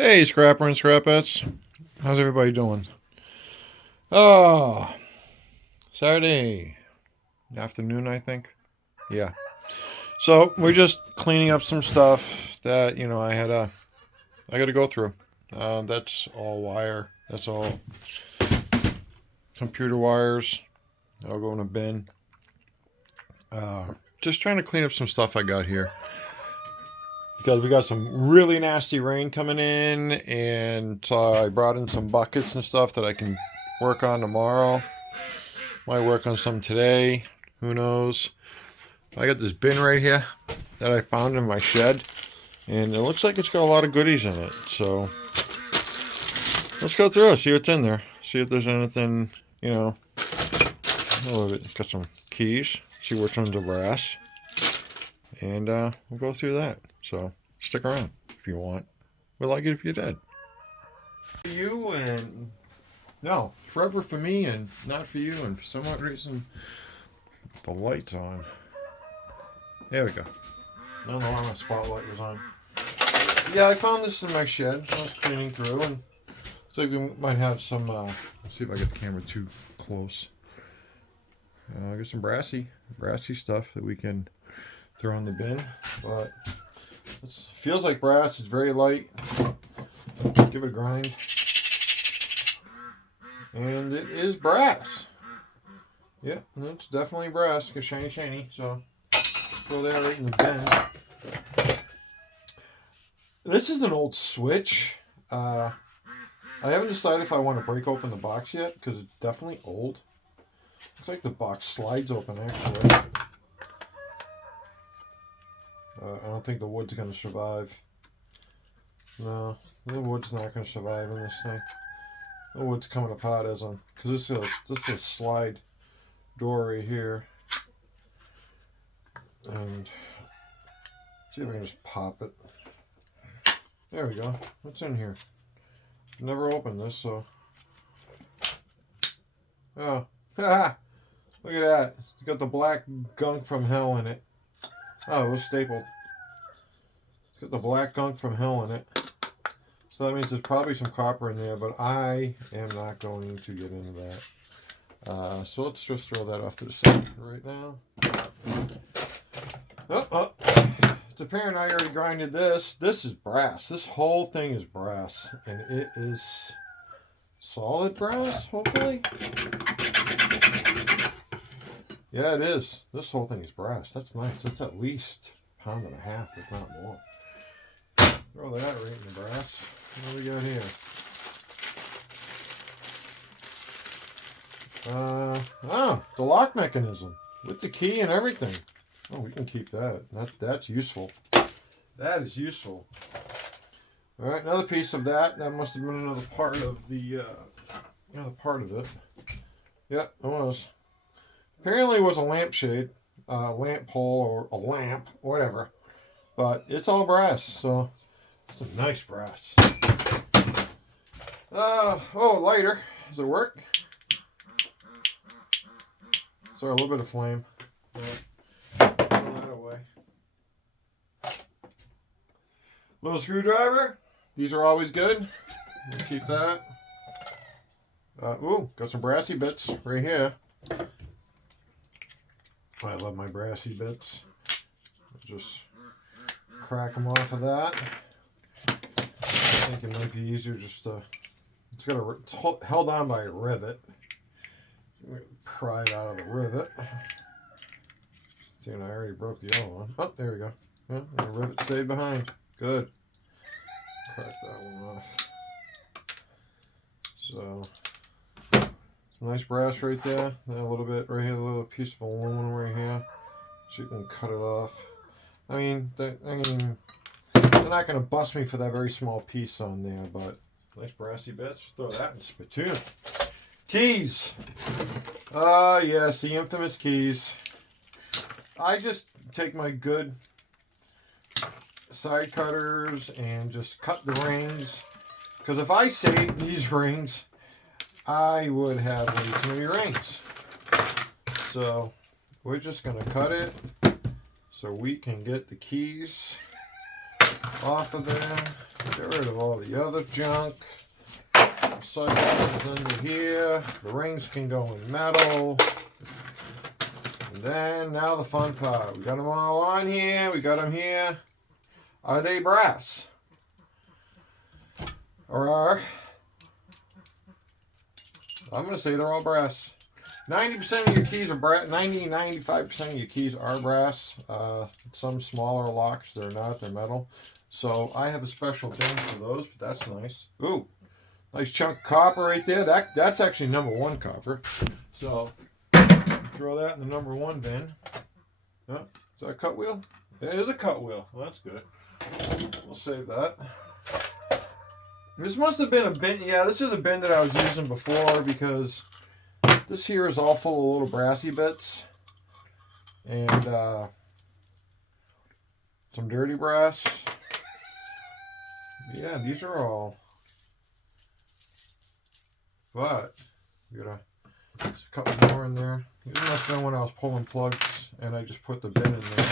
Hey, Scrapper and Scrapettes. How's everybody doing? Oh, Saturday afternoon, I think. Yeah. So we're just cleaning up some stuff that I got to go through. That's all wire. That's all computer wires. That'll go in a bin. Just trying to clean up some stuff I got here because we got some really nasty rain coming in, and I brought in some buckets and stuff that I can work on tomorrow. Might work on some today. Who knows? I got this bin right here that I found in my shed, and it looks like it's got a lot of goodies in it. So let's go through it, see what's in there, see if there's anything, Oh, it's got some keys, see which ones are brass, and we'll go through that. So stick around if you want. We'd like it if you did. You and no, forever for me and not for you, and for some odd reason the light's on. There we go. I don't know why my spotlight was on. Yeah, I found this in my shed. I was cleaning through, and so we might have some. Let's see if I get the camera too close. I got some brassy stuff that we can throw in the bin, but it feels like brass. It's very light. Give it a grind, and it is brass. Yeah, it's definitely brass. It's shiny. So throw that right in the bin. This is an old switch. I haven't decided if I want to break open the box yet because it's definitely old. Looks like the box slides open actually. I don't think the wood's going to survive. No, the wood's not going to survive in this thing. The wood's coming apart as I'm, because this is a slide door right here. And see if I can just pop it. There we go. What's in here? Never opened this, so. Oh, look at that. It's got the black gunk from hell in it. Oh, it was stapled. It's got the black gunk from hell in it. So that means there's probably some copper in there, but I am not going to get into that. So let's just throw that off to the side right now. Oh. It's apparent I already grinded this. This is brass. This whole thing is brass. And it is solid brass, hopefully. Yeah, it is. This whole thing is brass. That's nice. That's at least a pound and a half, if not more. Throw that right in the brass. What do we got here? The lock mechanism with the key and everything. Oh, we can keep that. That's useful. That is useful. All right, another piece of that. That must have been another part of the it. Yep, it was. Apparently, it was a lampshade, lamp pole, or a lamp, whatever. But it's all brass, so it's some nice brass. Lighter. Does it work? Sorry, a little bit of flame. Throw that away. Little screwdriver. These are always good. We'll keep that. Got some brassy bits right here. I love my brassy bits. Just crack them off of that. I think it might be easier just to. It's held on by a rivet. Pry it out of the rivet. See, and I already broke the other one. Oh, there we go. Yeah, and the rivet stayed behind. Good. Crack that one off. So, nice brass right there. And a little bit right here, a little piece of aluminum right here, so you can cut it off. I mean, they're not going to bust me for that very small piece on there, but nice brassy bits. Throw that in spittoon. Keys. Yes, the infamous keys. I just take my good side cutters and just cut the rings. Because if I saved these rings, I would have way too many rings. So we're just going to cut it so we can get the keys off of there. Get rid of all the other junk. Recycle is under here. The rings can go in metal. And then, now the fun part. We got them all on here. We got them here. Are they brass? Or are... I'm going to say they're all brass. 90% of your keys are brass. 95% of your keys are brass. Some smaller locks, they're not. They're metal. So I have a special bin for those, but that's nice. Ooh, nice chunk of copper right there. That's actually #1 copper. So throw that in the #1 bin. Oh, is that a cut wheel? It is a cut wheel. Well, that's good. We'll save that. This must have been a bin. Yeah, this is a bin that I was using before because this here is all full of little brassy bits. And some dirty brass. Yeah, these are all. But you got a couple more in there. These must have been when I was pulling plugs and I just put the bin in there.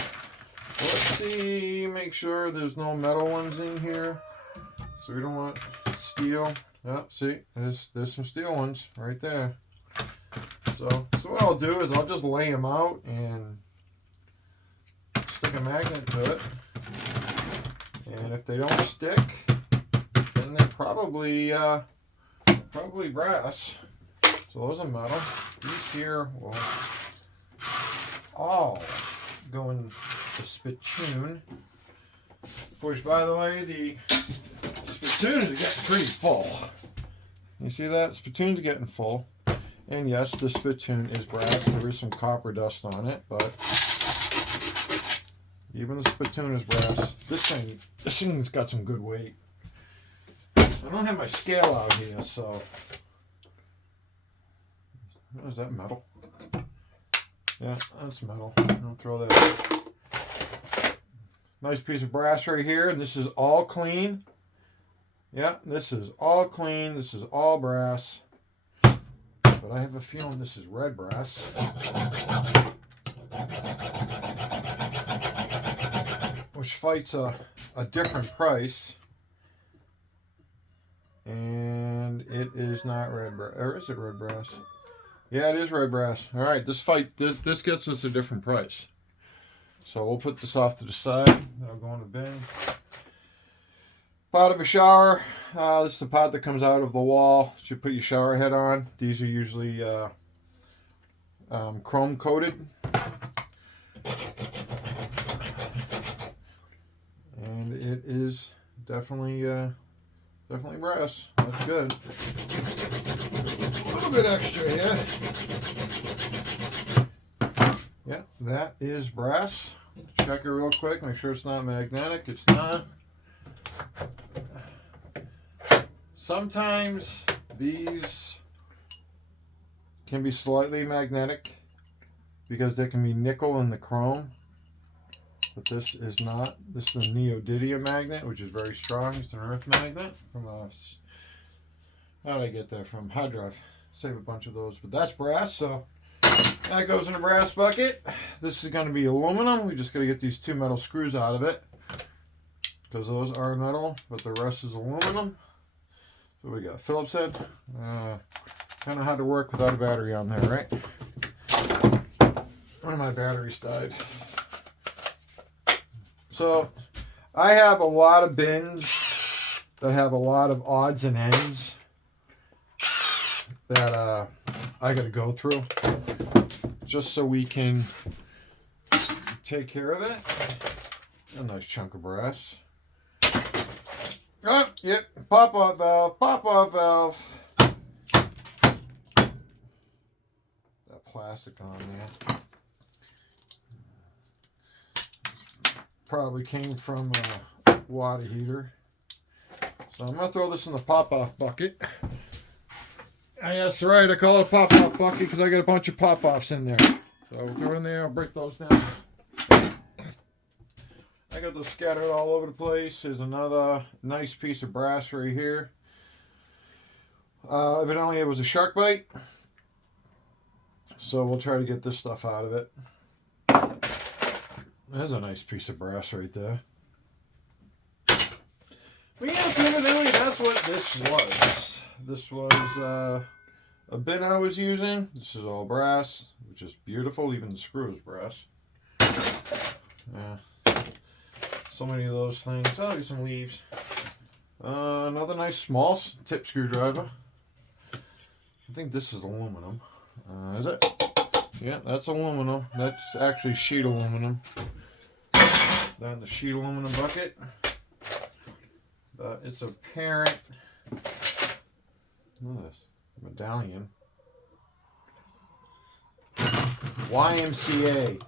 Let's see, make sure there's no metal ones in here. So we don't want steel. Yeah, see, there's some steel ones right there. So what I'll do is I'll just lay them out and stick a magnet to it. And if they don't stick, then they're probably brass. So those are metal. These here will all go in the spittoon. Which, by the way, the spittoons are getting pretty full. You see that? Spittoons are getting full. And yes, the spittoon is brass. There is some copper dust on it, but even the spittoon is brass. This thing's got some good weight. I don't have my scale out here, so. What is that, metal? Yeah, that's metal. I'll throw that out. Nice piece of brass right here. This is all clean. Yeah, this is all clean. This is all brass. But I have a feeling this is red brass. Which fights a different price. And it is not red brass. Or is it red brass? Yeah, it is red brass. Alright, this gets us a different price. So we'll put this off to the side. That'll go in the bin. Pot of a shower. This is the pot that comes out of the wall. You put your shower head on. These are usually chrome coated. And it is definitely brass. That's good. A little bit extra here. Yeah, that is brass. Check it real quick. Make sure it's not magnetic. It's not. Sometimes these can be slightly magnetic because there can be nickel in the chrome. But this is not. This is a neodymium magnet, which is very strong. It's an earth magnet from us. How did I get that from? Hard drive. Save a bunch of those. But that's brass, so that goes in a brass bucket. This is going to be aluminum. We just got to get these 2 metal screws out of it because those are metal, but the rest is aluminum. So we got Phillips head. Kind of hard to work without a battery on there, right? One of my batteries died. So I have a lot of bins that have a lot of odds and ends that I got to go through just so we can take care of it. A nice chunk of brass. Oh, yep, pop-off valve, pop-off valve. That plastic on there. Probably came from a water heater. So I'm going to throw this in the pop-off bucket. That's right, I call it a pop-off bucket because I got a bunch of pop-offs in there. So we'll throw it in there, I'll break those down. I got those scattered all over the place. There's another nice piece of brass right here. Evidently it was a shark bite. So we'll try to get this stuff out of it. There's a nice piece of brass right there. But yeah, that's what this was. This was a bin I was using. This is all brass, which is beautiful. Even the screw is brass. Yeah. So many of those things. Oh, here's some leaves. Another nice small tip screwdriver. I think this is aluminum. Is it? Yeah, that's aluminum. That's actually sheet aluminum. Then the sheet aluminum bucket. It's a parent. Look at this medallion. YMCA.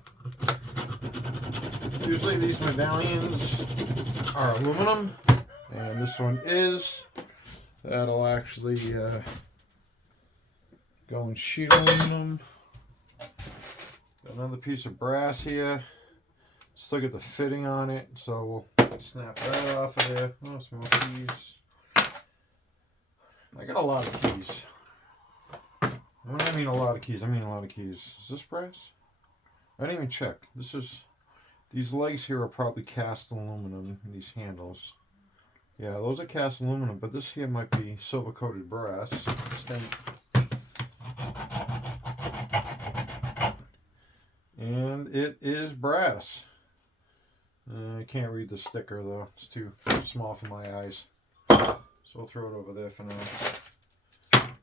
Usually these medallions are aluminum, and this one is. That'll actually go in sheet aluminum. Another piece of brass here. Just look at the fitting on it, so we'll snap that off of there. Oh, some more keys. I got a lot of keys. When I mean a lot of keys, I mean a lot of keys. Is this brass? I didn't even check. These legs here are probably cast aluminum, these handles. Yeah, those are cast aluminum, but this here might be silver coated brass. And it is brass. I can't read the sticker though. It's too small for my eyes. So we'll throw it over there for now.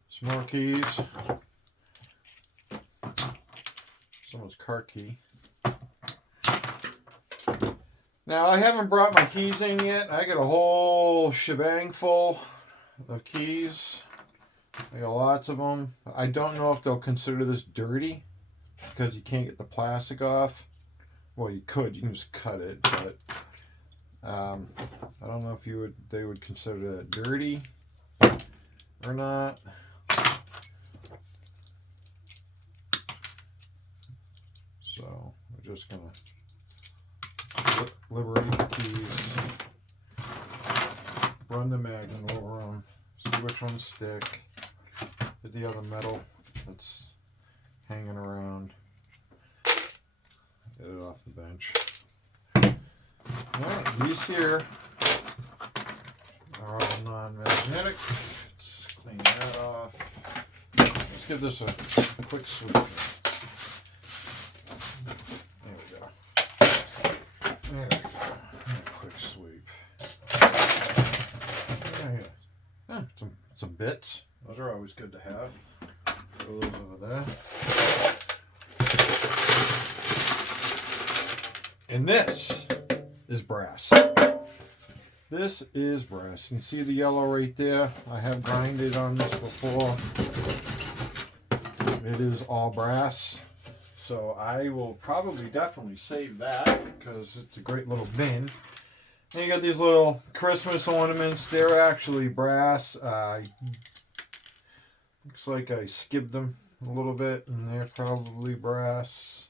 Some more keys. Someone's car key. Now, I haven't brought my keys in yet. I got a whole shebang full of keys. I got lots of them. I don't know if they'll consider this dirty because you can't get the plastic off. Well, you could. You can just cut it, but I don't know if they would consider that dirty or not. So we're just gonna liberate the keys, run the magnet over them, see which ones stick, get the other metal that's hanging around, get it off the bench. Alright, these here are all non-magnetic. Let's clean that off. Let's give this a quick sweep. There we go. There we go. A quick sweep. Right here. Some bits. Those are always good to have. Throw those over there. And this is brass. This is brass. You can see the yellow right there. I have grinded on this before. It is all brass. So I will probably definitely save that because it's a great little bin. And you got these little Christmas ornaments. They're actually brass. Looks like I skipped them a little bit and they're probably brass.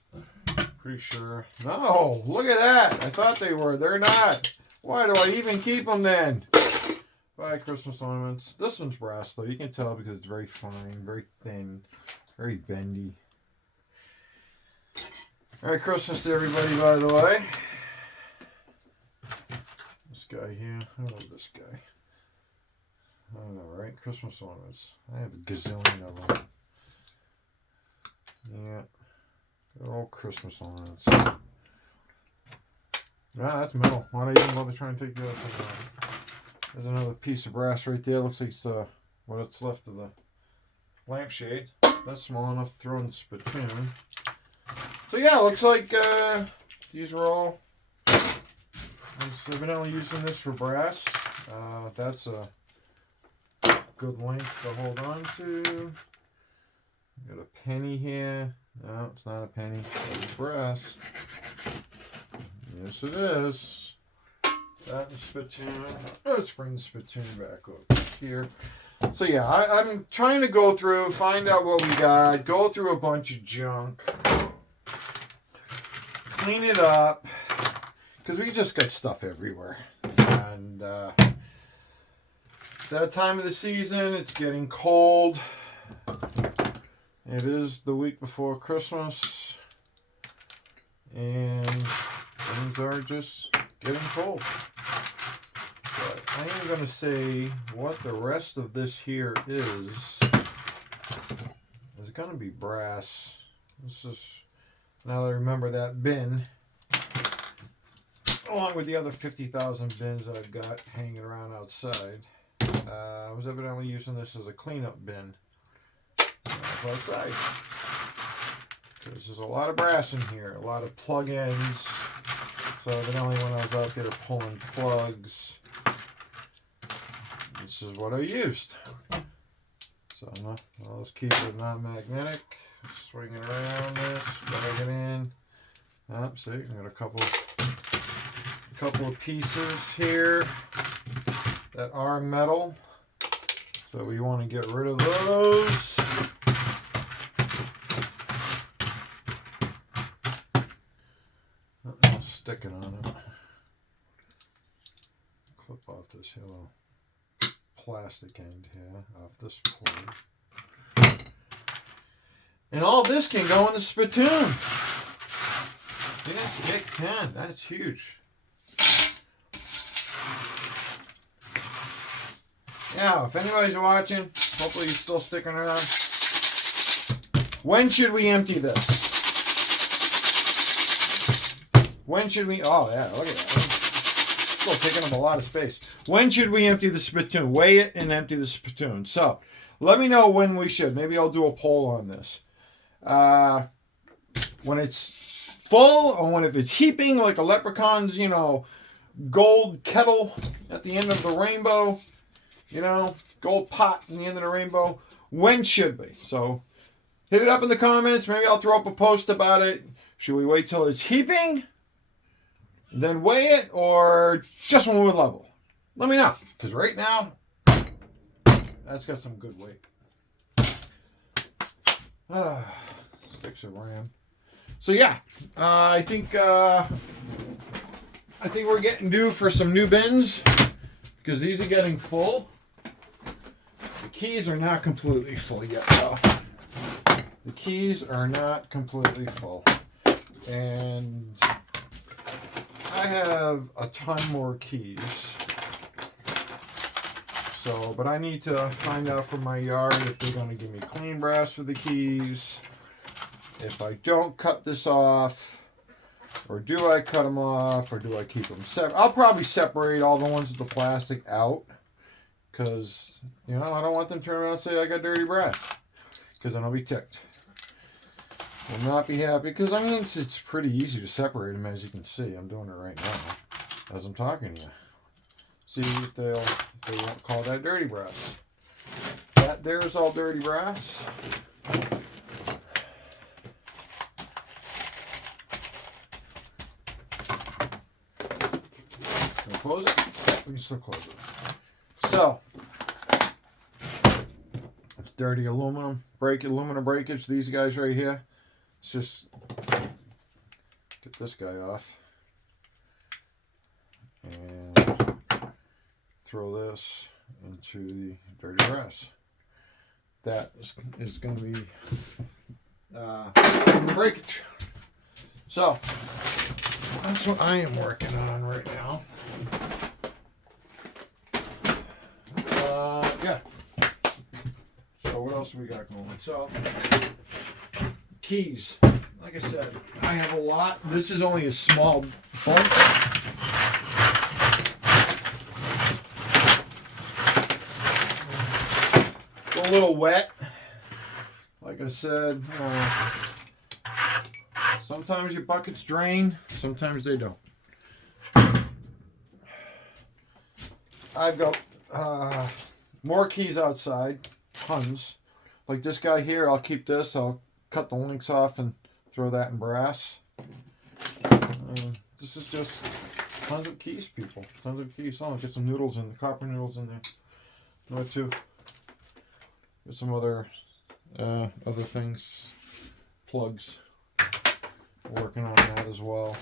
Pretty sure. No, look at that. I thought they were. They're not. Why do I even keep them then? Buy Christmas ornaments. This one's brass though. You can tell because it's very fine, very thin, very bendy. Merry Christmas to everybody, by the way. This guy here. I love this guy. I don't know, right? Christmas ornaments. I have a gazillion of them. Yeah. Good old Christmas ornaments. Ah, that's metal. Why don't I even bother trying to take the other thing off? There's another piece of brass right there. Looks like it's what's left of the lampshade. That's small enough to throw in the spittoon. So yeah, looks like these are all. I've evidently using this for brass. That's a good length to hold on to. Got a penny here. No, it's not a penny. It's brass. Yes, it is. That and spittoon. Let's bring the spittoon back up here. So yeah, I'm trying to go through, find out what we got, go through a bunch of junk, clean it up, because we just got stuff everywhere. And it's that time of the season. It's getting cold. It is the week before Christmas, and things are just getting cold. But I am going to say what the rest of this here is going to be brass. This is, now that I remember that bin, along with the other 50,000 bins I've got hanging around outside. I was evidently using this as a cleanup bin outside. There's a lot of brass in here, a lot of plug ends. So evidently when I was out there pulling plugs, this is what I used. So all those keys are non-magnetic. Swinging around this, drag it in. See, I got a couple of pieces here that are metal. So we want to get rid of those. I'll stick it on it. Clip off this little plastic end here, off this port. And all this can go in the spittoon. Yes, it can. That's huge. Now, if anybody's watching, hopefully you're still sticking around. When should we empty this? When should we... Oh, yeah, look at that. It's still taking up a lot of space. When should we empty the spittoon? Weigh it and empty the spittoon. So, let me know when we should. Maybe I'll do a poll on this. When it's full, or if it's heaping like a leprechaun's, gold kettle at the end of the rainbow, gold pot at the end of the rainbow. When should we? So hit it up in the comments. Maybe I'll throw up a post about it. Should we wait till it's heaping, then weigh it, or just when we're level? Let me know, because right now, that's got some good weight. 6 of RAM. So yeah, I think we're getting due for some new bins because these are getting full. The keys are not completely full yet, though. The keys are not completely full, and I have a ton more keys. So, but I need to find out from my yard if they're going to give me clean brass for the keys. If I don't cut this off, or do I cut them off, or do I keep them separate? I'll probably separate all the ones with the plastic out, because, I don't want them to turn around and say I got dirty brass, because then I'll be ticked. Will not be happy, because, it's pretty easy to separate them, as you can see. I'm doing it right now, as I'm talking to you. See if they won't call that dirty brass. That there is all dirty brass. Close it? Yeah, we can still close it. So, it's dirty aluminum breakage. These guys right here. Let's just get this guy off and throw this into the dirty brass. That is going to be breakage. So, that's what I am working on right now. Yeah. So what else we got going? So, keys. Like I said, I have a lot. This is only a small bunch. It's a little wet. Like I said, sometimes your buckets drain, sometimes they don't. I've got more keys outside, tons. Like this guy here, I'll keep this. I'll cut the links off and throw that in brass. This is just tons of keys, people. Tons of keys. Oh, get some noodles in, copper noodles in there. Another two. Get some other things, plugs. Working on that as well.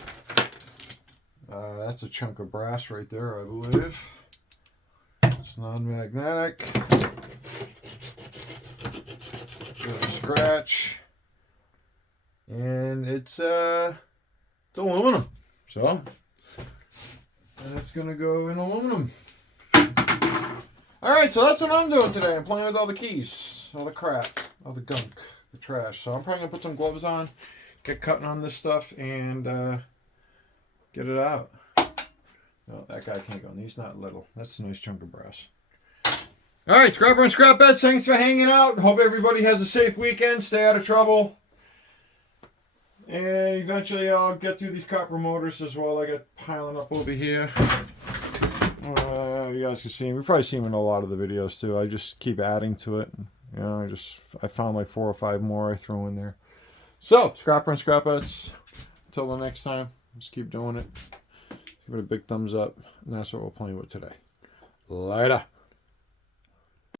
That's a chunk of brass right there, I believe. It's non-magnetic. Give it a scratch. And it's aluminum. So, and it's going to go in aluminum. Alright, so that's what I'm doing today. I'm playing with all the keys, all the crap, all the gunk, the trash. So I'm probably going to put some gloves on, get cutting on this stuff, and get it out. No, that guy can't go in. He's not little. That's a nice chunk of brass. Alright, Scrapper and Scrapettes, thanks for hanging out. Hope everybody has a safe weekend. Stay out of trouble. And eventually I'll get through these copper motors as well. I got piling up over here. You guys can see them. You probably see them in a lot of the videos too. I just keep adding to it. You know, I found like 4 or 5 more I throw in there. So, Scrapper and Scrapettes, until the next time, just keep doing it. Give it a big thumbs up. And that's what we're playing with today. Later.